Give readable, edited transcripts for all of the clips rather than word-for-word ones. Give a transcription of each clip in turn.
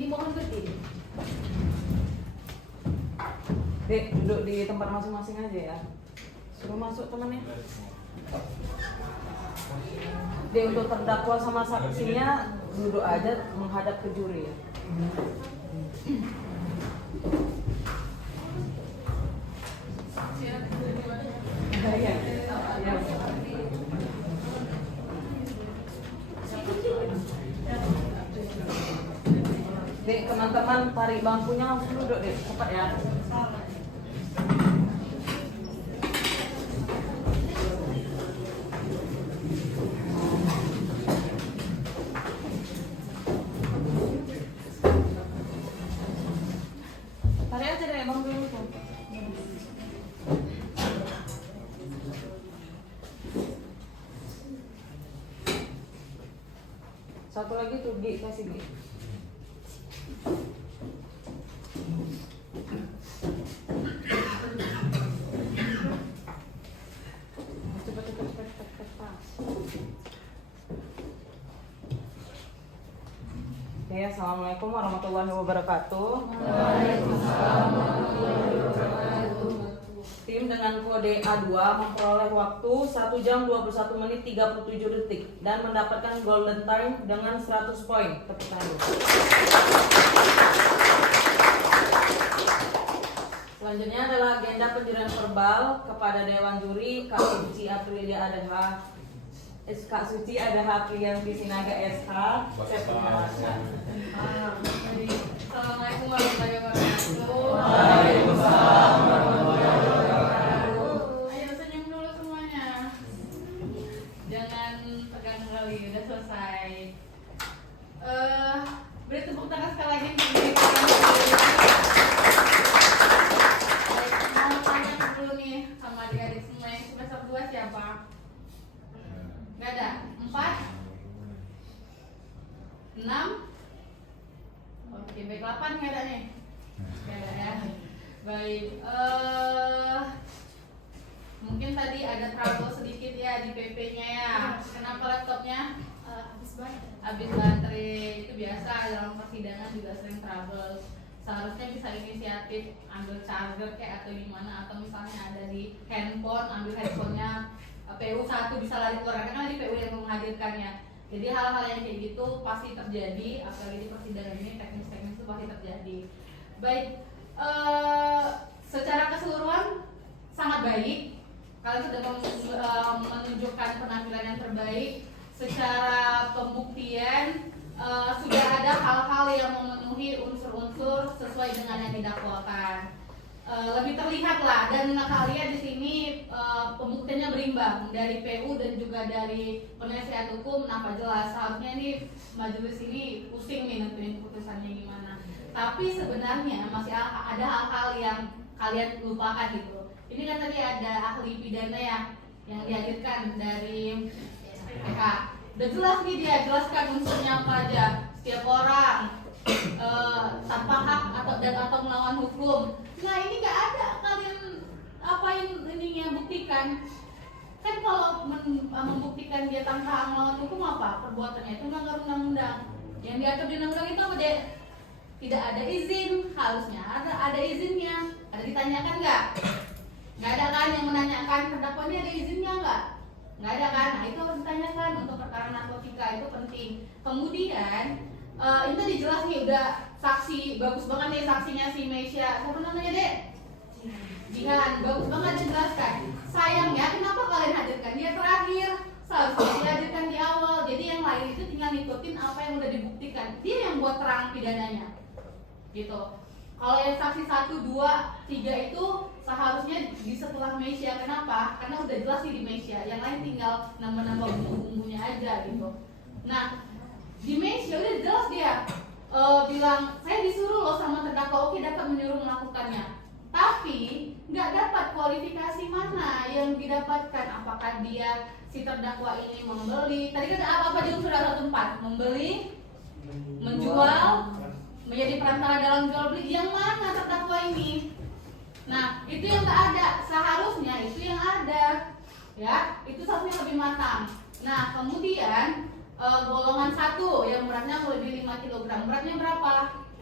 dimohon berdiri. Dek, duduk di tempat masing-masing aja ya. Suruh masuk temannya. Dek, untuk terdakwa sama saksinya duduk aja menghadap ke juri ya. Ya. Dek, teman-teman tarik bangkunya langsung duduk deh, cepat ya. Tarik aja deh bangkunya itu. Satu lagi tuh Gi, kasih Gi. Oke, assalamualaikum warahmatullahi wabarakatuh. Waalaikumsalam warahmatullahi wabarakatuh. Tim dengan kode A2 memperoleh waktu 1 jam 21 menit 37 detik dan mendapatkan golden time dengan 100 poin. Tepuk tangan. Selanjutnya adalah agenda penjurian verbal kepada Dewan Juri Kak Suci Aprilia Adaha, Kak Suci Adaha Priyanti Sinaga SH. Assalamualaikum warahmatullahi wabarakatuh. Waalaikumsalam warahmatullahi wabarakatuh. Ayo senyum dulu semuanya. Jangan tegang kali, udah selesai. Beri tepuk tangan sekali lagi untuk diri kalian. Baik, mau tanya dulu nih sama adik-adik semua yang semester 2 siapa? Gak ada? 4? 6? Oke, baik 8 nggak ada nih? Nggak ada ya. Baik, mungkin tadi ada trouble sedikit ya di PP-nya ya. Kenapa laptopnya? Habis baterai. Itu biasa dalam persidangan juga sering trouble. Seharusnya bisa inisiatif ambil charger kayak atau gimana, atau misalnya ada di handphone, ambil handphonenya PU 1 bisa lari keluar karena di PU yang menghadirkannya. Jadi hal-hal yang kayak gitu pasti terjadi, apalagi di persidangan ini teknis-teknis itu pasti terjadi. Baik, secara keseluruhan sangat baik. Kalian sudah menunjukkan penampilan yang terbaik. Secara pembuktian sudah ada hal-hal yang memenuhi unsur-unsur sesuai dengan yang didakwakan. Lebih terlihat lah, dan kalian di sini pembuktiannya berimbang dari PU dan juga dari penasihat hukum. Nampak jelas seharusnya ini majelis ini pusing nih nentuin putusannya gimana. Tapi sebenarnya masih ada hal-hal yang kalian lupakan gitu. Ini kan tadi ada ahli pidana yang dihadirkan dari PK. Udah jelas nih dia jelaskan unsurnya apa aja. Setiap orang tanpa hak atau melawan hukum. Nah ini nggak ada kalian apa yang ininya buktikan. Kan kalau membuktikan dia tanpa hak melawan hukum apa perbuatannya itu melanggar undang-undang. Yang diatur di undang-undang itu apa deh? Tidak ada izin, harusnya ada izinnya. Ada ditanyakan nggak? Nggak ada kan yang menanyakan terdakwa ini ada izinnya nggak? Nggak ada kan? Nah itu harus ditanyakan untuk perkara narkotika, itu penting. Kemudian ini tadi jelas nih udah saksi, bagus banget nih saksinya si Meisya. Siapa namanya dek? Jihan, bagus banget dijelaskan. Sayangnya kenapa kalian hadirkan dia terakhir? Seharusnya dihadirkan di awal. Jadi yang lain itu tinggal ngikutin apa yang udah dibuktikan. Dia yang buat terang pidananya, gitu. Kalau yang saksi 1, 2, 3 itu seharusnya di setelah Meisya. Kenapa? Karena udah jelas nih di Meisya. Yang lain tinggal nambah-nambah bumbu-bumbunya aja gitu. Nah di Meisya udah jelas dia bilang saya disuruh loh sama terdakwa, oke dapat menyuruh melakukannya, tapi nggak dapat kualifikasi mana yang didapatkan. Apakah dia si terdakwa ini membeli? Tadi kan apa di unsur 1.4 membeli, menjual, menjadi perantara dalam jual beli. Yang mana terdakwa ini? Nah itu yang nggak ada. Seharusnya itu yang ada, ya itu seharusnya lebih matang. Nah kemudian golongan 1 yang beratnya melebihi 5 kg, beratnya berapa?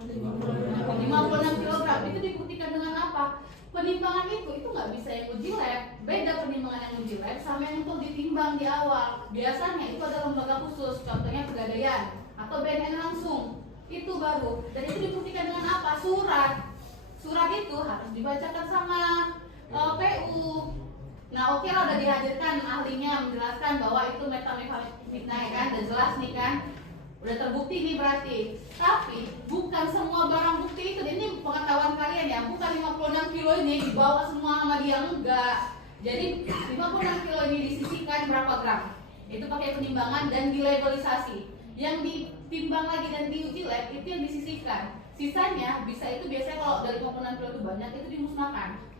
56 kilogram. Itu dibuktikan dengan apa? Penimbangan itu nggak bisa yang uji lab. Beda penimbangan yang uji lab sama yang untuk ditimbang di awal. Biasanya itu ada lembaga khusus, contohnya Pegadaian atau BNN langsung. Itu baru. Dan itu dibuktikan dengan apa? Surat. Surat itu harus dibacakan sama PU. Nah, oke lah, udah dihadirkan ahlinya menjelaskan bahwa itu metamfetamina ya kan, udah jelas nih kan, udah terbukti nih berarti. Tapi bukan semua barang bukti itu, ini pengetahuan kalian ya, bukan 56 kilo ini dibawa semua sama dia, enggak. Jadi 56 kilo ini disisihkan berapa gram? Itu pakai penimbangan dan dilabelisasi. Yang ditimbang lagi dan diuji lab itu yang disisihkan. Sisanya bisa itu biasanya kalau dari 56 kilo itu banyak itu dimusnahkan.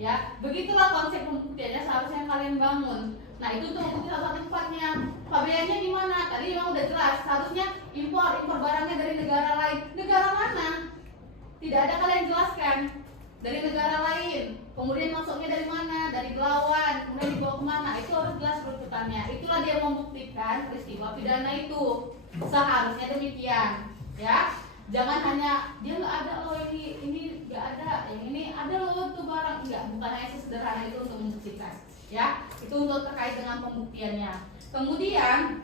Ya, begitulah konsep pembuktiannya seharusnya kalian bangun. Nah, itu untuk membukti salah satu tempatnya. Pabeannya di mana? Tadi memang udah jelas. Seharusnya impor barangnya dari negara lain. Negara mana? Tidak ada kalian jelaskan. Dari negara lain. Kemudian masuknya dari mana? Dari Belawan. Kemudian dibawa kemana? Itu harus jelas rujukannya. Itulah dia membuktikan peristiwa pidana itu. Seharusnya demikian. Ya. Jangan hanya dia nggak ada loh, ini nggak ada, yang ini ada loh tuh barang, enggak, bukan hanya sesederhana itu untuk membuktikan, ya. Itu untuk terkait dengan pembuktiannya. Kemudian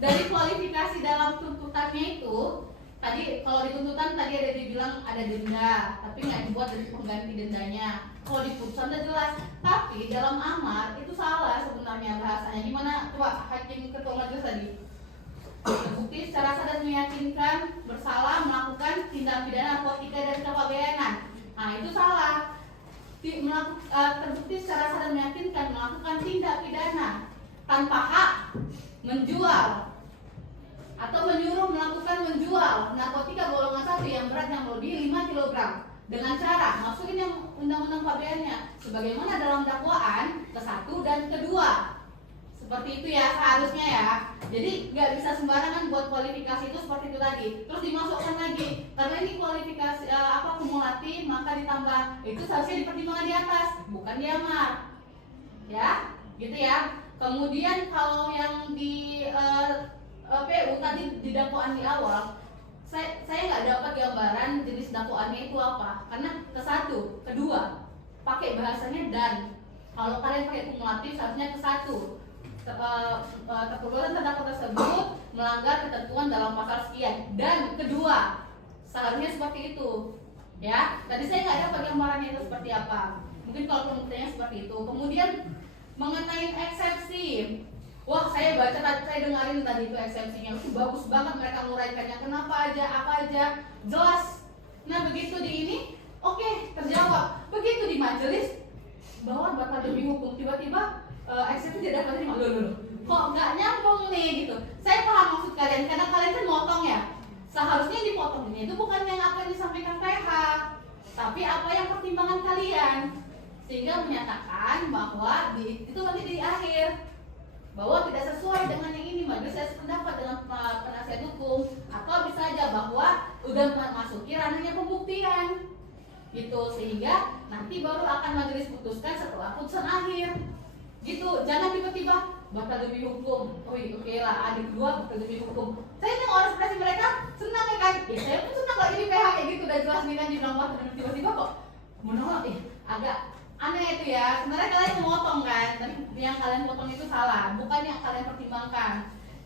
dari kualifikasi dalam tuntutannya itu, tadi kalau di tuntutan tadi ada dibilang ada denda, tapi nggak dibuat dari pengganti dendanya. Kalau di putusan udah jelas, tapi dalam amar itu salah sebenarnya bahasanya. Gimana coba hakim ketua majelis tadi? Terbukti secara sadar meyakinkan bersalah melakukan tindak pidana narkotika dan kepabeanan. Nah, itu salah. Terbukti secara sadar meyakinkan melakukan tindak pidana tanpa hak menjual atau menyuruh melakukan menjual narkotika golongan 1 yang beratnya melebihi 5 kg dengan cara masukin yang undang-undang pabeannya sebagaimana dalam dakwaan ke-1 dan kedua. Seperti itu ya seharusnya ya. Jadi nggak bisa sembarangan buat kualifikasi itu seperti itu tadi. Terus dimasukkan lagi karena ini kualifikasi kumulatif, maka ditambah itu seharusnya dipertimbangkan di atas, bukan di amar. Ya, gitu ya. Kemudian kalau yang di PU tadi di dakwaan di awal, saya nggak dapat gambaran jenis dakwaannya itu apa. Karena ke-1, kedua pakai bahasanya dan. Kalau kalian pakai kumulatif seharusnya ke-1. Terperbuatan terdakwa tersebut melanggar ketentuan dalam pasal sekian dan kedua seharusnya seperti itu ya. Tadi saya nggak dapat gambarannya itu seperti apa, mungkin kalau pembuktiannya seperti itu. Kemudian mengenai eksepsi, wah saya baca tadi, saya dengarin tadi itu eksepsinya itu bagus banget, mereka nguraikannya kenapa aja apa aja jelas. Nah begitu di ini oke, terjawab. Begitu di majelis bahwa batal demi hukum tiba-tiba eksepsi tidak dapat terima. Loh, kok nggak nyambung nih gitu. Saya paham maksud kalian karena kalian kan motong ya. Seharusnya yang dipotong ini itu bukan yang apa yang disampaikan PH, tapi apa yang pertimbangan kalian, sehingga menyatakan bahwa itu nanti di akhir bahwa tidak sesuai dengan yang ini. Majelis saya sependapat dengan penasihat hukum, atau bisa aja bahwa udah masuki ranahnya pembuktian gitu, sehingga nanti baru akan majelis putuskan setelah putusan akhir. Gitu, jangan tiba-tiba batal demi hukum. Oh iya, oke lah, adik kedua batal demi hukum. Saya nengok ekspresi mereka senang ya kan? Ya saya pun senang kalau ini PH kayak gitu, udah jelas nih kan dibilang batal, dan tiba-tiba kok menolak. Agak aneh itu ya. Sebenarnya kalian memotong kan, tapi yang kalian potong itu salah, bukan yang kalian pertimbangkan.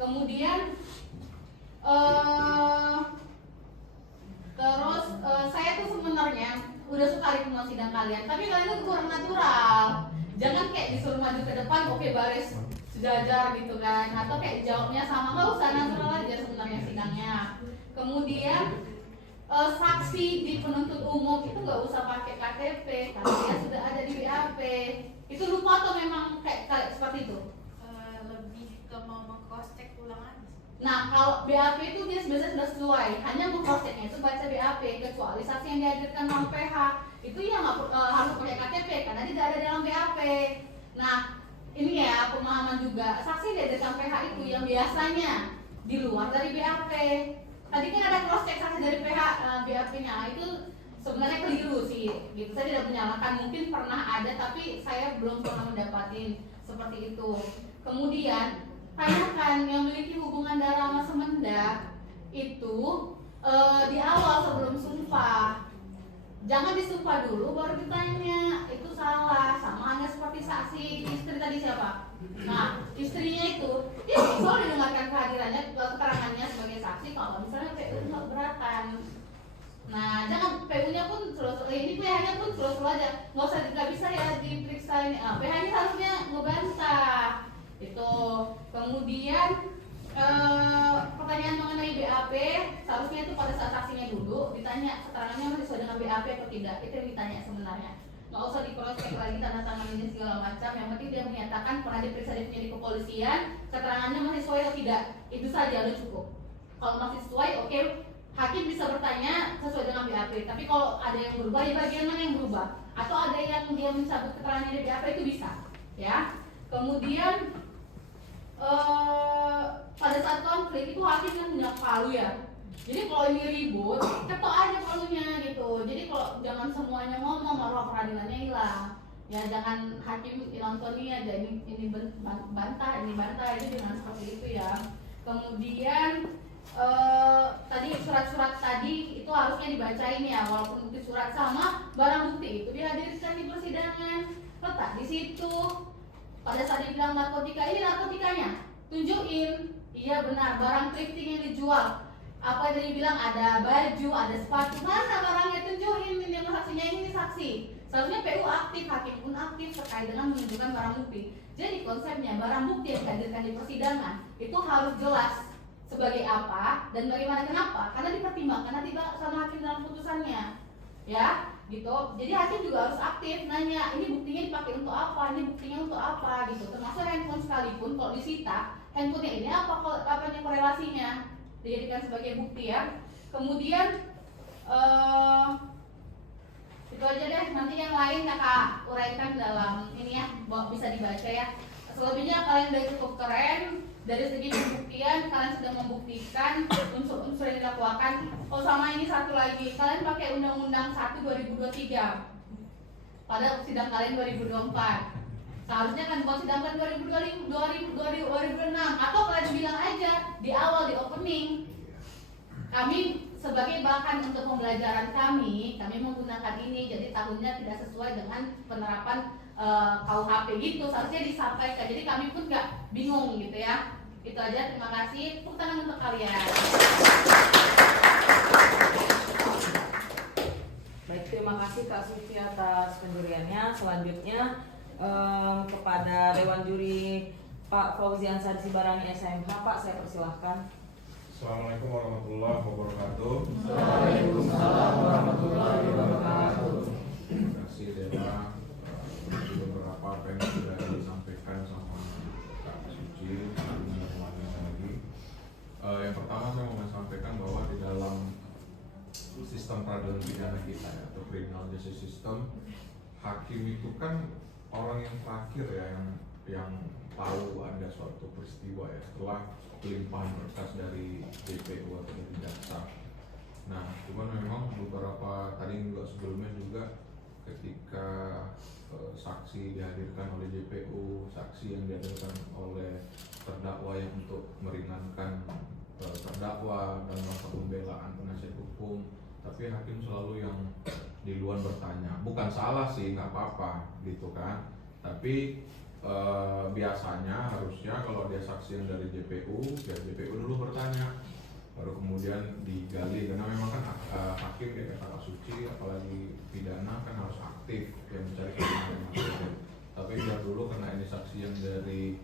Kemudian terus saya tuh sebenarnya udah suka ritme sidang kalian, tapi kalian tuh kurang natural. Jangan kayak disuruh maju ke depan, oke baris sejajar gitu kan, atau kayak jawabnya sama, nggak usah, natural aja sebenarnya sidangnya. Kemudian saksi di penuntut umum itu nggak usah pakai KTP karena dia sudah ada di BAP. Itu lupa atau memang kayak seperti itu? Lebih ke mau meng-cross check ulang aja. Nah kalau BAP itu dia biasanya sudah sesuai, hanya meng-cross checknya itu baca BAP, kecuali saksi yang dihadirkan oleh PH itu ya nggak harus pakai KTP karena tidak ada dalam BAP. Nah ini ya pemahaman juga, saksi yang dihadirkan PH itu yang biasanya di luar dari BAP. Tadi kan ada cross check saksi dari PH BAP-nya, itu sebenarnya keliru sih gitu. Saya tidak menyalahkan, mungkin pernah ada tapi saya belum pernah mendapatin seperti itu. Kemudian tanyakan yang memiliki hubungan darah sama semenda itu di awal sebelum sumpah. Jangan disumpah dulu baru ditanya, itu salah. Sama halnya seperti saksi istri tadi siapa? Nah, istrinya itu dia selalu didengarkan kehadirannya, keterangannya sebagai saksi kalau misalnya PU nggak keberatan. Nah, jangan PU-nya pun ini PH-nya pun selalu aja, nggak bisa ya diperiksa ini. PH-nya harusnya ngebantah. Itu kemudian pertanyaan mengenai BAP seharusnya itu pada saat saksinya duduk ditanya keterangannya masih sesuai dengan BAP atau tidak, itu yang ditanya sebenarnya. Nggak usah di-cross check lagi tanda tangan ini segala macam, yang penting dia menyatakan pernah diperiksa di penyidik kepolisian, keterangannya masih sesuai atau tidak, itu saja udah cukup. Kalau masih sesuai, oke, hakim bisa bertanya sesuai dengan BAP. Tapi kalau ada yang berubah, ya bagian mana yang berubah, atau ada yang dia mencabut keterangannya di BAP itu bisa, ya. Kemudian pada saat konflik itu hakim kan punya palu ya. Jadi kalau ini ribut, ketok aja palunya gitu. Jadi kalau jangan semuanya ngomong, malah peradilannya hilang. Ya jangan hakim nonton ini aja, ini bantah, itu jangan seperti itu ya. Kemudian tadi surat-surat tadi itu harusnya dibacain ya, walaupun bukti surat sama barang bukti itu dihadirkan di persidangan, letak di situ. Pada saat dibilang narkotika, ini narkotikanya, tunjukin. Iya benar, barang thrifting yang dijual. Apa yang dibilang ada baju, ada sepatu, mana barangnya, tunjukin. Ini saksinya, ini saksi. Seharusnya PU aktif, hakim pun aktif terkait dengan menunjukkan barang bukti. Jadi konsepnya barang bukti yang dihadirkan di persidangan itu harus jelas sebagai apa dan bagaimana, kenapa? Karena dipertimbangkan nanti sama hakim dalam putusannya, ya. Gitu. Jadi hakim juga harus aktif nanya, ini buktinya dipakai untuk apa, ini buktinya untuk apa gitu. Termasuk handphone sekalipun kalau disita, handphonenya ini apanya korelasinya dijadikan sebagai bukti ya. Kemudian itu aja deh, nanti yang lain kakak uraikan dalam ini ya, bisa dibaca ya. Selebihnya kalian udah cukup keren. Dari segi pembuktian, kalian sudah membuktikan unsur-unsur yang dilakukan. Oh sama ini satu lagi, kalian pakai Undang-Undang 1 2023 pada sidang kalian 2024. Seharusnya kan buat sidang kalian 2006, atau kalian bilang aja di awal, di opening, kami sebagai bahan untuk pembelajaran kami menggunakan ini, jadi tahunnya tidak sesuai dengan penerapan KUHP gitu, seharusnya disampaikan. Jadi kami pun nggak bingung gitu ya. Itu aja, terima kasih. Tepuk tangan untuk kalian. Baik, terima kasih Kak Suci atas pendiriannya. Selanjutnya kepada Dewan Juri Pak Fauzian Sarsibarani SMH, Pak, saya persilahkan. Assalamualaikum warahmatullahi wabarakatuh. Waalaikumsalam warahmatullahi wabarakatuh. Terima kasih Dewa. Beberapa apa yang sudah disampaikan sama Kak Suci dengan teman-teman lagi. Yang pertama saya mau sampaikan bahwa di dalam sistem peradilan pidana kita ya, atau criminal justice system, hakim itu kan orang yang terakhir ya, yang tahu ada suatu peristiwa ya setelah pelimpahan berkas dari JPU atau dari jaksa. Nah, cuman memang beberapa tadi juga sebelumnya juga ketika saksi dihadirkan oleh JPU, saksi yang dihadirkan oleh terdakwa yang untuk meringankan terdakwa dalam rangka pembelaan penasihat hukum, tapi hakim selalu yang di luar bertanya. Bukan salah sih, nggak apa-apa gitu kan, tapi biasanya harusnya kalau dia saksi yang dari JPU, ya JPU dulu bertanya, baru kemudian digali. Karena memang kan hakim kayak kata Kak Suci, apalagi pidana kan harus aktif yang mencari kebenaran. Tapi biar dulu, karena ini saksi yang dari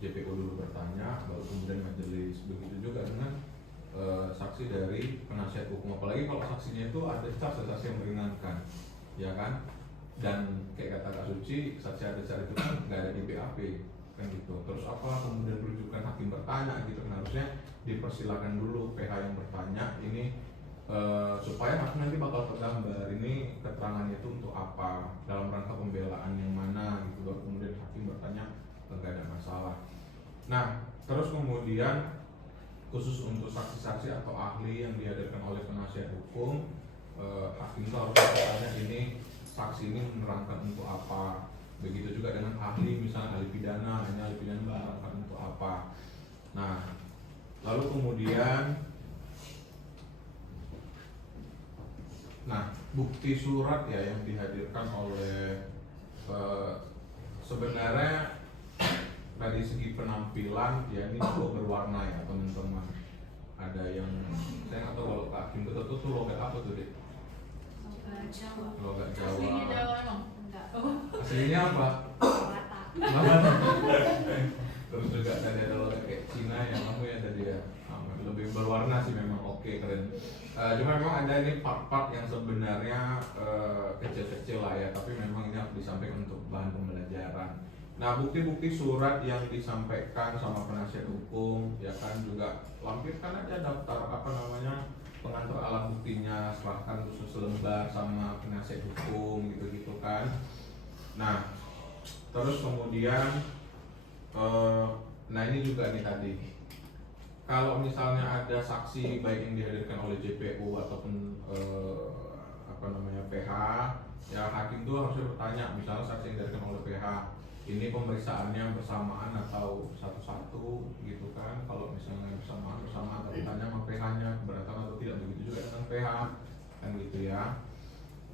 JPU dulu bertanya, baru kemudian majelis. Begitu juga dengan saksi dari penasihat hukum, apalagi kalau saksinya itu ada saksi yang meringankan, ya kan? Dan kayak kata Kak Suci, saksi ada itu kan nggak ada di BAP kan gitu. Terus apa kemudian rujukan hakim bertanya gitu kan, harusnya dipersilakan dulu PH yang bertanya ini supaya hakim nanti bakal tergambar ini keterangannya itu untuk apa, dalam rangka pembelaan yang mana gitu. Baru kemudian hakim bertanya, nggak ada masalah. Nah terus kemudian khusus untuk saksi-saksi atau ahli yang dihadirkan oleh penasihat hukum, hakim itu harus bertanya ini saksi ini menerangkan untuk apa. Begitu juga dengan ahli, misalnya ahli pidana, ini ahli pidana menerangkan untuk apa. Nah Lalu kemudian, nah bukti surat ya yang dihadirkan oleh sebenarnya dari segi penampilan ya ini cukup berwarna ya teman-teman. Ada yang saya nggak tahu kalau Kak Kim betul tuh logat apa tuh deh? Jawa. Logat Aslinya Jawa. Jawa emang. Enggak. Aslinya apa? Batak. Terus juga tadi ada logat kayak Cina ya kamu ya tadi ya. Lebih berwarna sih memang, oke keren. Cuma memang ada ini part-part yang sebenarnya kecil-kecil lah ya, tapi memang ini harus disampaikan untuk bahan pembelajaran. Nah bukti-bukti surat yang disampaikan sama penasihat hukum ya kan juga lampirkan aja daftar apa namanya pengantar alat buktinya, serahkan khusus lembar sama penasihat hukum gitu-gitu kan. Nah terus kemudian nah ini juga nih tadi, kalau misalnya ada saksi baik yang dihadirkan oleh JPU ataupun apa namanya PH, ya hakim itu harusnya bertanya, misalnya saksi yang dihadirkan oleh PH ini pemeriksaannya bersamaan atau satu-satu gitu kan. Kalau misalnya bersamaan tapi tanya sama PH-nya keberatan atau tidak, begitu juga dengan PH kan gitu ya.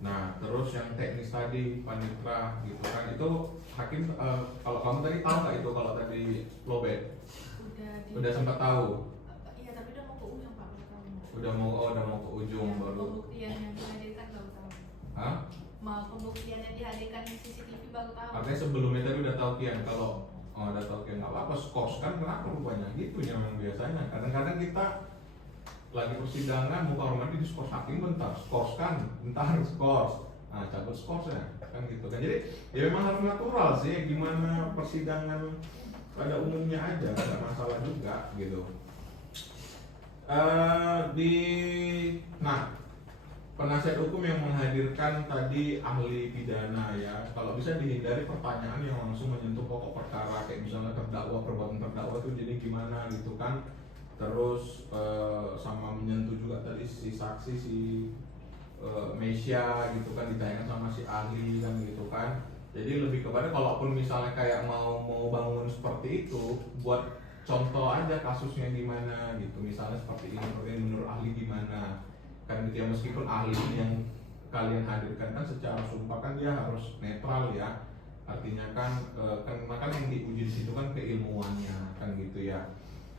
Nah terus yang teknis tadi panitra gitu kan, itu hakim kalau kamu tadi tahu nggak itu kalau tadi lobet udah sempat tahu? Iya, tapi udah mau ke ujung Pak, udah tahu. Udah mau ke ujung Ya, baru. pembuktian yang dihadirkan baru tahu. Hah? Mau pembuktian yang dihadirkan di CCTV baru tahu. Artinya sebelumnya tadi udah tahu kian kalau udah tahu kian nggak apa-apa skors kan, kenapa rupanya gitu ya memang biasanya. Kadang-kadang kita lagi persidangan muka hormati di skors hakim bentar, skors kan, bentar skors. Nah cabut skorsnya kan gitu kan. Jadi ya memang harus natural sih, gimana persidangan pada umumnya aja, nggak ada masalah juga gitu. Nah penasihat hukum yang menghadirkan tadi ahli pidana ya, kalau bisa dihindari pertanyaan yang langsung menyentuh pokok perkara, kayak misalnya terdakwa, perbuatan terdakwa itu jadi gimana gitu kan. Terus sama menyentuh juga tadi si saksi si Mesia gitu kan, ditanyakan sama si ahli kan gitu kan. Jadi lebih kepada kalaupun misalnya kayak mau bangun seperti itu, buat contoh aja kasusnya gimana gitu, misalnya seperti ini menurut ahli gimana kan gitu ya. Meskipun ahli yang kalian hadirkan kan secara sumpah kan dia harus netral ya, artinya kan karena kan yang diuji di situ kan keilmuannya kan gitu ya.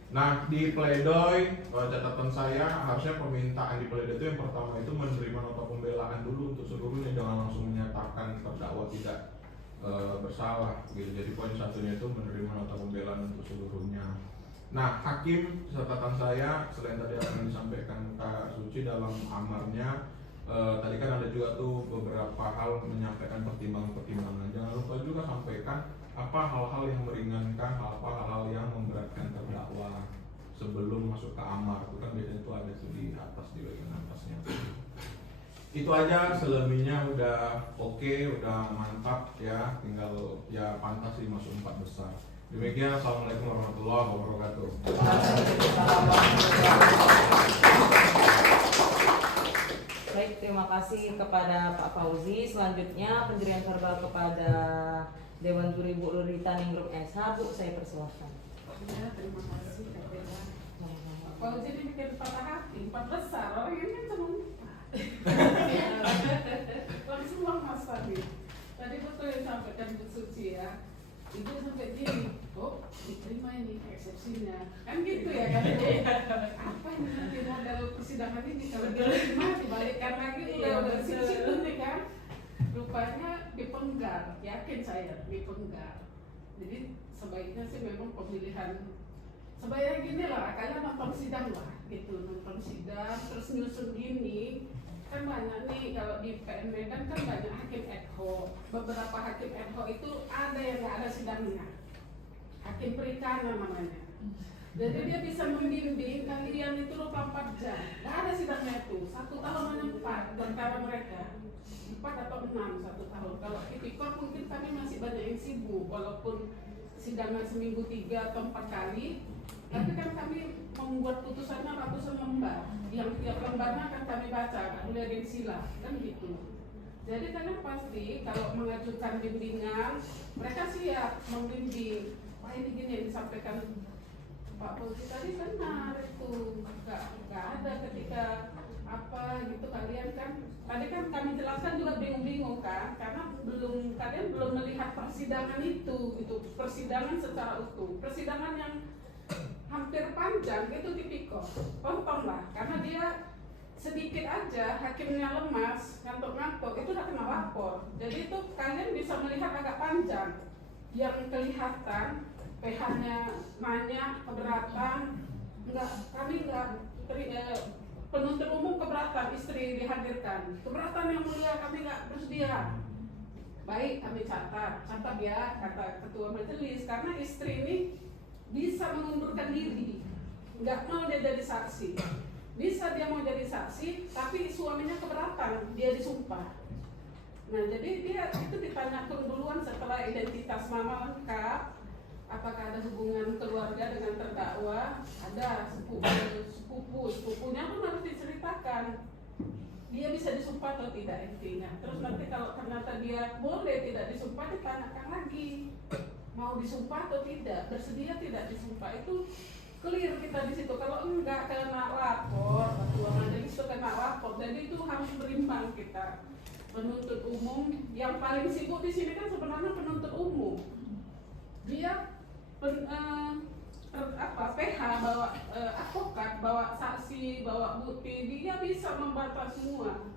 Nah di pledoi catatan saya harusnya permintaan di pledoi itu yang pertama itu menerima nota pembelaan dulu untuk seluruhnya, jangan langsung menyatakan terdakwa tidak bersalah gitu. Jadi poin satunya itu menerima nota pembelaan untuk seluruhnya. Nah hakim catatan saya selain tadi apa yang disampaikan Kak Suci dalam amarnya, tadi kan ada juga tuh beberapa hal menyampaikan pertimbangan-pertimbangan. Jangan lupa juga sampaikan apa hal-hal yang meringankan, apa hal-hal yang memberatkan terdakwa sebelum masuk ke amar. Itu kan biasanya itu ada tuh di atas, di bagian atasnya. Itu aja, selebihnya udah oke, udah mantap ya, tinggal ya pantas sih masuk 4 besar. Demikian, assalamualaikum warahmatullahi wabarakatuh. Baik, terima kasih kepada Pak Fauzi. Selanjutnya pendirian verbal kepada Dewan Juri Bu Rurita Ninggrum SH. Bu, saya persilahkan. Ya, terima kasih Kak Bella. Kalau jadi bikin patah hati, 4 besar, orang ini kan cuma 4. Langsung masa nih. Tadi betul yang sampaikan Bu Suci ya. Itu sampai gini, kok diterima ini eksepsinya, kan gitu ya kan? Apa ini nanti model persidangan ini kalau diterima dibalikkan lagi udah situ nih kan? Rupanya dipenggar, yakin saya dipenggar. Jadi sebaiknya sih memang pemilihan sebaiknya gini lah, kalian nonton sidang lah gitu, nonton sidang terus nyusun gini. Kan banyak nih kalau di PN Medan kan banyak hakim ad hoc. Beberapa hakim ad hoc itu ada yang nggak ada sidangnya, hakim perikanan namanya. Jadi dia bisa membimbing kalian itu 24 jam, nggak ada sidangnya itu. 1 tahun hanya 4 antara mereka 4 atau 6 1 tahun. Kalau tipikor mungkin kami masih banyak yang sibuk, walaupun sidangnya seminggu 3 atau 4 kali. Tapi kan kami membuat putusannya ratusan lembar, yang tiap lembarnya akan kami baca, nggak boleh ada yang silah, kan gitu. Jadi kalian pasti kalau mengajukan bimbingan, mereka siap membimbing. Wah ini gini yang disampaikan Pak Fauzi tadi benar itu, nggak ada ketika apa gitu kalian kan tadi kan kami jelaskan juga bingung-bingung kan karena kalian belum melihat persidangan itu persidangan secara utuh, persidangan yang hampir panjang itu tipikor, tontonlah karena dia sedikit aja hakimnya lemas ngantuk-ngantuk itu udah kena lapor, jadi itu kalian bisa melihat agak panjang yang kelihatan PH-nya nanya keberatan kami penuntut umum keberatan istri dihadirkan, keberatan yang mulia kami nggak bersedia. Baik, kami catat ya kata ketua majelis karena istri ini bisa mengundurkan diri, nggak mau dia jadi saksi, bisa dia mau jadi saksi tapi suaminya keberatan dia disumpah. Nah jadi dia itu ditanyakan duluan setelah identitas mama lengkap, apakah ada hubungan keluarga dengan terdakwa, ada sepupunya pun harus diceritakan dia bisa disumpah atau tidak intinya. Terus nanti kalau ternyata dia boleh tidak disumpah ditanyakan lagi mau disumpah atau tidak, bersedia tidak disumpah, itu clear kita di situ. Kalau enggak kena lapor, ketua majelis itu kena lapor, jadi itu harus berimbang kita. Penuntut umum yang paling sibuk di sini kan sebenarnya penuntut umum. Dia PH bawa advokat, bawa saksi, bawa bukti, dia bisa membantah semua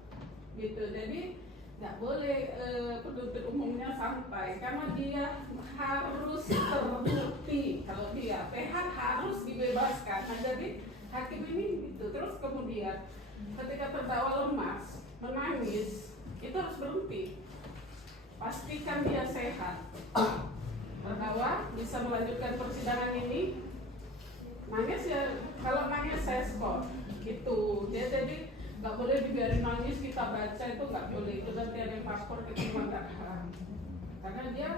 gitu. Jadi nggak boleh penuntut umumnya santai karena dia harus terbukti kalau dia PH harus dibebaskan. Nah jadi hakim ini gitu. Terus kemudian ketika terdakwa lemas menangis itu harus berhenti, pastikan dia sehat. Terdakwa bisa melanjutkan persidangan ini. Nangis ya, kalau nangis saya skor gitu. Dia jadi nggak boleh dibiarin nangis, kita baca itu nggak boleh. Itu nanti ada yang paspor kita melanggar HAM karena dia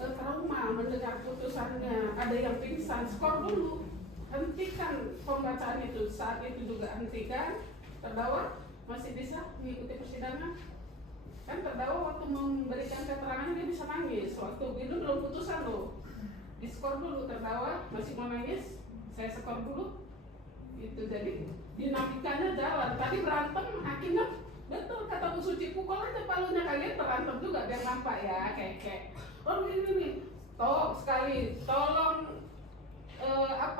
trauma mendengar putusannya. Ada yang pingsan, skor dulu, hentikan pembacaan itu. Saat itu juga hentikan. Terdakwa masih bisa mengikuti persidangan. Kan terdakwa waktu memberikan keterangan dia bisa nangis. Waktu itu belum putusan loh, diskor dulu. Terdakwa masih mau nangis, saya skor dulu. Itu jadi dinamikanya jalan. Tadi berantem hakimnya betul kata Bu Suci, pukul aja palunya, kalian berantem juga biar nampak ya kek. Oh ini nih, sekali tolong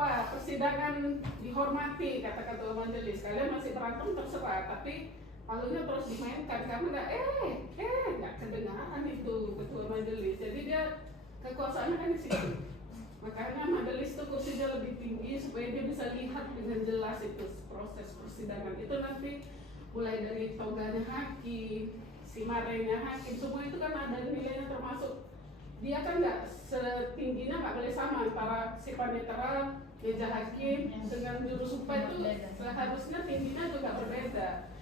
persidangan dihormati kata ketua majelis. Kalian masih berantem terserah, tapi palunya terus dimainkan karena nggak kedengaran itu ketua majelis. Jadi dia kekuasaannya kan di situ. Makanya majelis itu kursinya lebih tinggi supaya dia bisa lihat dengan jelas itu proses persidangan. Itu nanti mulai dari toganya hakim, simarenya hakim, semua itu kan ada nilainya, termasuk dia kan nggak setingginya nggak boleh sama antara si panitera meja hakim dengan juru sumpah, itu seharusnya tingginya juga berbeda.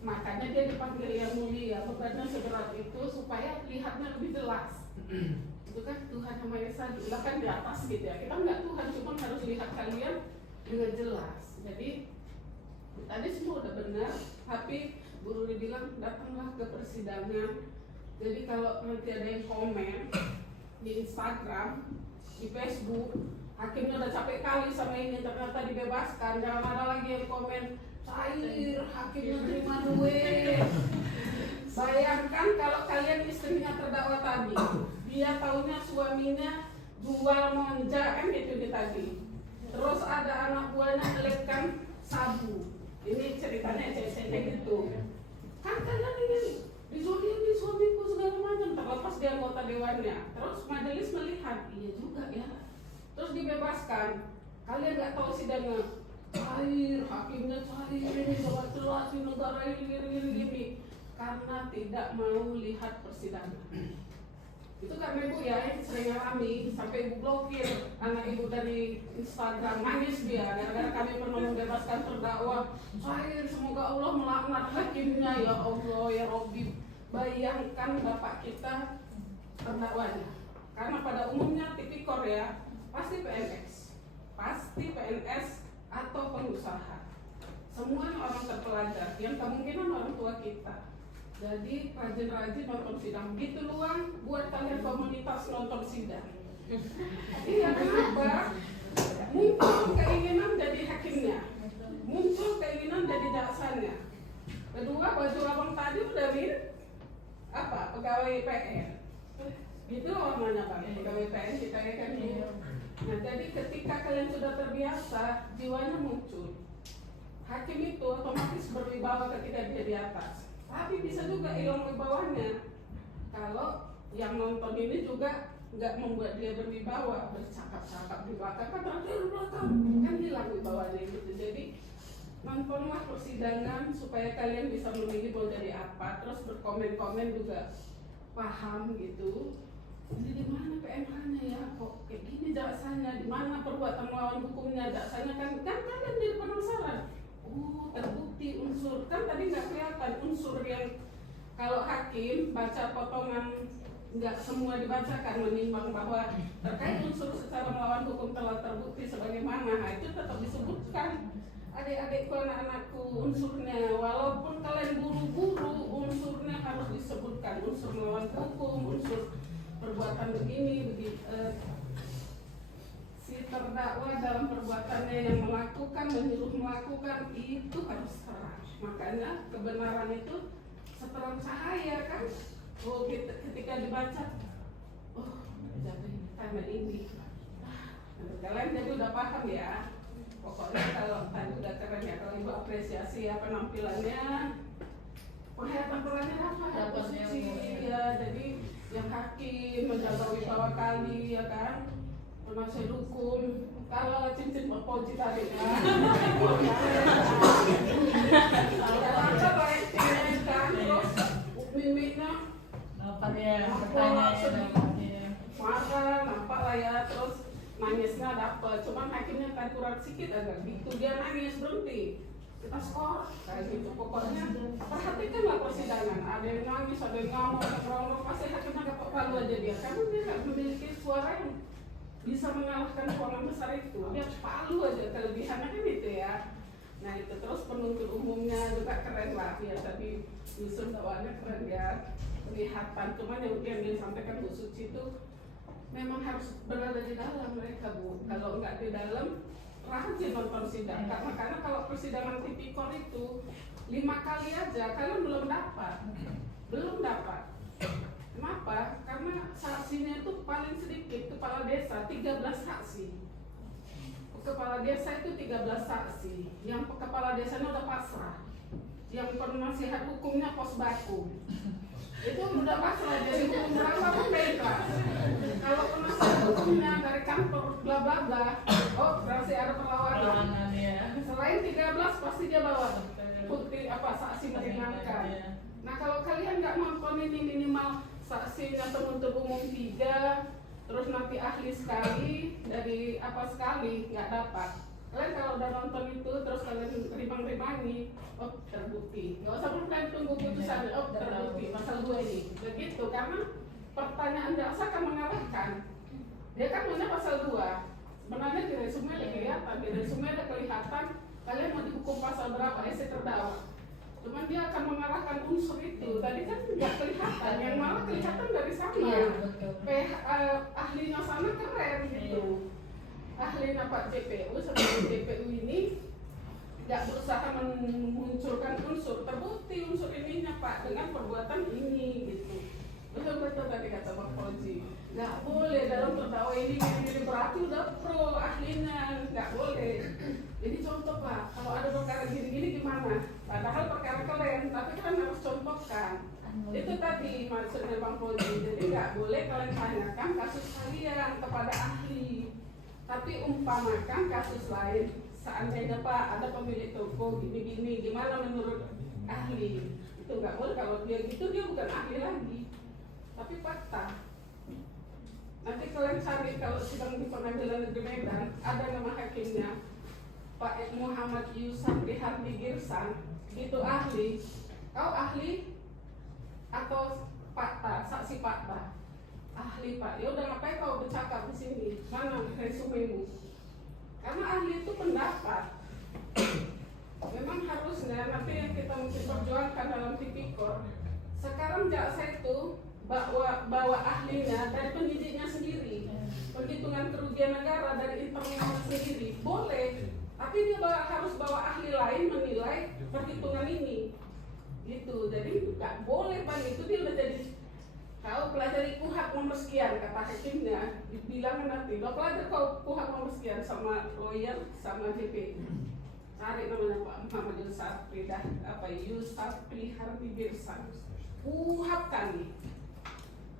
Makanya dia dipanggil yang mulia, bebannya seberat itu supaya lihatnya lebih jelas. Itu kan Tuhan yang Maha Esa diulahkan di atas gitu ya. Kita nggak Tuhan, cuma harus lihat kalian dengan jelas. Jadi tadi semua udah benar, tapi guru dibilang datanglah ke persidangan. Jadi kalau nanti ada yang komen di Instagram, di Facebook, hakimnya udah capek kali sama ini, ternyata dibebaskan, jangan ada lagi yang komen cair, hakimnya terima duit. Bayangkan kalau kalian istrinya terdakwa tadi, dia taunya suaminya jual monja kan gitu di tadi. Terus ada anak buahnya elitkan sabu. Ini ceritanya cewek gitu. Kan kalian ini dizolimi suamiku segala macam, terlepas dia anggota dewannya. Terus majelis melihat, iya juga ya. Terus dibebaskan. Kalian nggak tahu sidangnya. Cair, hakimnya cair, ini coba jelasin negara ini. Karena tidak mau lihat persidangan. Itu karena ibu ya sering alami, sampai ibu blokir anak ibu dari Instagram, nangis dia gara-gara kami pernah membebaskan terdakwa. Cair, semoga Allah melaknat hakimnya, ya Allah ya Robbi. Bayangkan bapak kita terdakwanya, karena pada umumnya tipikor ya, pasti PNS atau pengusaha, semuanya orang terpelajar yang kemungkinan orang tua kita. Jadi rajin-rajin nonton sidang, gitu luang buat kalian komunitas nonton sidang. Iya, kenapa? muncul keinginan jadi hakimnya, muncul keinginan jadi jaksanya. Kedua, baju abang tadi udah mirip apa? Pegawai PN. Itu warnanya Bang, pegawai PN kita ya kan. Nah, jadi ketika kalian sudah terbiasa, jiwanya muncul. Hakim itu otomatis berwibawa ketika dia di atas. Tapi bisa juga hilang wibawanya kalau yang nonton ini juga nggak membuat dia berwibawa, bercakap-cakap di belakang, kan terakhir di belakang, kan hilang wibawanya gitu. Jadi nontonlah persidangan supaya kalian bisa memilih mau jadi apa, terus berkomen-komen juga paham gitu. Ini di mana PMH-nya ya, kok kayak gini jaksanya, di mana perbuatan melawan hukumnya jaksanya, kan kalian jadi penasaran. Terbukti unsur, kan tadi nggak kelihatan unsur yang kalau hakim baca potongan nggak semua dibacakan, menimbang bahwa terkait unsur secara melawan hukum telah terbukti sebagaimana, nah itu tetap disebutkan adik-adikku, anak-anakku unsurnya, walaupun kalian buru-buru unsurnya harus disebutkan, unsur melawan hukum, unsur perbuatan begini, si terdakwa dalam perbuatannya yang melakukan, menyuruh melakukan itu harus terang. Makanya kebenaran itu seterang cahaya kan. Ketika dibaca, jatuh karena ini. Kalian jadi udah paham ya. Pokoknya kalau tadi udah keren ya, kalau ibu apresiasi ya penampilannya, penglihatan apa ya, posisi ya, jadi yang hakim menjaga wibawa kali ya kan, penasihat hukum, kalau cincin berpoji tadi kan, terus mimiknya marah, nampak lah ya, terus nangisnya dapet, cuman hakimnya tadi kurang sedikit agak gitu, dia nangis berhenti, kita skor kayak gitu. Pokoknya perhatikanlah persidangan, ada yang nangis, ada yang ngamuk, pasti hakimnya dapat palu aja dia, karena dia nggak memiliki suara yang bisa mengalahkan ruangan besar itu, dia palu aja, kelebihannya kan itu ya. Nah itu terus penuntut umumnya juga keren lah ya, tadi Yusuf dakwaannya keren ya, kelihatan. Cuman yang disampaikan Bu Suci itu memang harus berada di dalam mereka Bu, kalau nggak di dalam rajin nonton sidang. Karena kalau persidangan tipikor itu 5 kali aja kalian belum dapat. Kenapa? Karena saksinya itu paling sedikit, kepala desa 13 saksi. Kepala desa itu 13 saksi. Yang kepala desanya udah pasrah. Yang penasihat hukumnya pos baku. Itu udah pasrah, jadi hukum berapa pun bebas. Kalau penasihat hukumnya dari kantor bla bla bla, berarti ada perlawanan. Selain 13 pasti dia bawa bukti apa, saksi meringankan. Nah kalau kalian nggak nonton ini, minimal saksinya penuntut umum 3, terus nanti ahli sekali, dari apa sekali nggak dapat. Kalian kalau udah nonton itu terus kalian rimang-rimangi, terbukti. Nggak usah perlu kalian tunggu putusan, terbukti pasal 2 ini. Begitu, karena pertanyaan jaksa akan mengalahkan. Dia kan punya pasal 2. Sebenarnya di resume ada kelihatan, kalian mau dihukum pasal berapa, terdakwa. Cuman dia akan mengarahkan unsur itu. Tadi kan nggak kelihatan, yang malah kelihatan dari sana. Iya, betul. Ahlinya sana keren gitu. Ahlinya Pak JPU sebagai JPU ini nggak berusaha memunculkan unsur, terbukti unsur ininya Pak dengan perbuatan ini gitu. Betul tadi kata Bang Fauzi, nggak boleh dalam terdakwa ini berarti udah pro ahlinya, nggak boleh. Jadi contoh Pak, kalau ada perkara gini-gini gimana? Padahal perkara kalian, tapi kalian harus contohkan. Itu tadi maksudnya Bang Fauzi. Jadi nggak boleh kalian tanyakan kasus kalian kepada ahli, tapi umpamakan kasus lain. Seandainya Pak ada pemilik toko gini-gini, gimana menurut ahli? Itu nggak boleh. Kalau dia gitu dia bukan ahli lagi, tapi fakta. Nanti kalian cari kalau sidang di Pengadilan Negeri Medan ada nama hakimnya Pak Muhammad Yusuf Rihardi Girsan, itu ahli. Kau ahli atau fakta, saksi fakta? Ahli Pak. Ya udah ngapain kau bercakap di sini? Mana resumemu? Karena ahli itu pendapat. Memang harusnya nanti yang kita mesti perjuangkan dalam tipikor. Sekarang jaksa itu bawa ahlinya dari penyidiknya sendiri. penghitungan kerugian negara dari internal sendiri boleh, tapi dia harus bawa ahli lain menilai perhitungan ini gitu. Jadi nggak boleh Bang, itu dia udah jadi, kau pelajari KUHP nomor sekian kata hakimnya, dibilang nanti lo pelajari kau KUHP nomor sekian sama lawyer sama JP, cari namanya Pak Muhammad Yusafri Yusafri Harbibirsan, KUHP kami.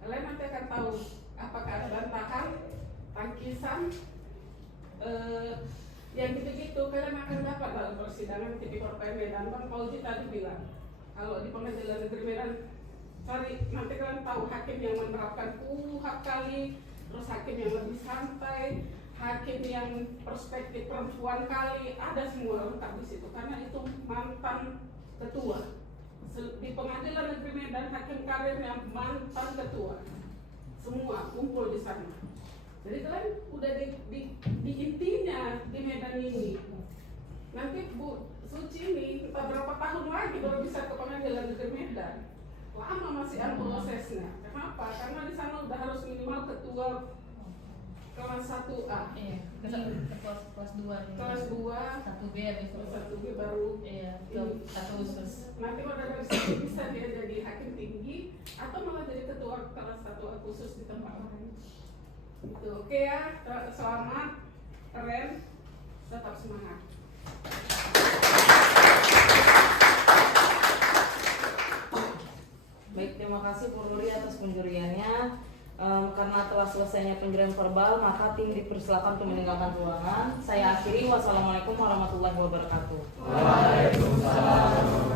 Kalian nanti akan tahu apakah ada bantahan, tangkisan, yang gitu-gitu kalian akan dapat dalam persidangan Tipikor Medan. Bang Fauzi tadi bilang kalau di Pengadilan Negeri Medan cari, nanti kalian tahu hakim yang menerapkan KUHP kali, terus hakim yang lebih santai, hakim yang perspektif perempuan kali, ada semua lengkap di situ karena itu mantan ketua. Di Pengadilan Negeri Medan hakim karir yang mantan ketua semua kumpul di sana. Jadi kalian udah di intinya di Medan ini. Nanti Bu Suci ini entah berapa tahun lagi baru bisa ke Pengadilan Negeri Medan. Lama masih ada prosesnya. Kenapa? Karena di sana udah harus minimal ketua kelas 1A. Iya, kelas 2. Kelas 2, 1B habis itu. kelas 1B baru. Iya, ke 1 khusus. Nanti pada dari situ bisa dia jadi hakim tinggi atau malah jadi ketua kelas 1A khusus di tempat lain. Gitu. Oke ya, selamat, keren, tetap semangat. Baik, terima kasih Bu Nuri atas penjuriannya. Karena telah selesainya penjurian verbal, maka tim dipersilakan untuk meninggalkan ruangan. Saya akhiri. Wassalamualaikum warahmatullahi wabarakatuh. Waalaikumsalam.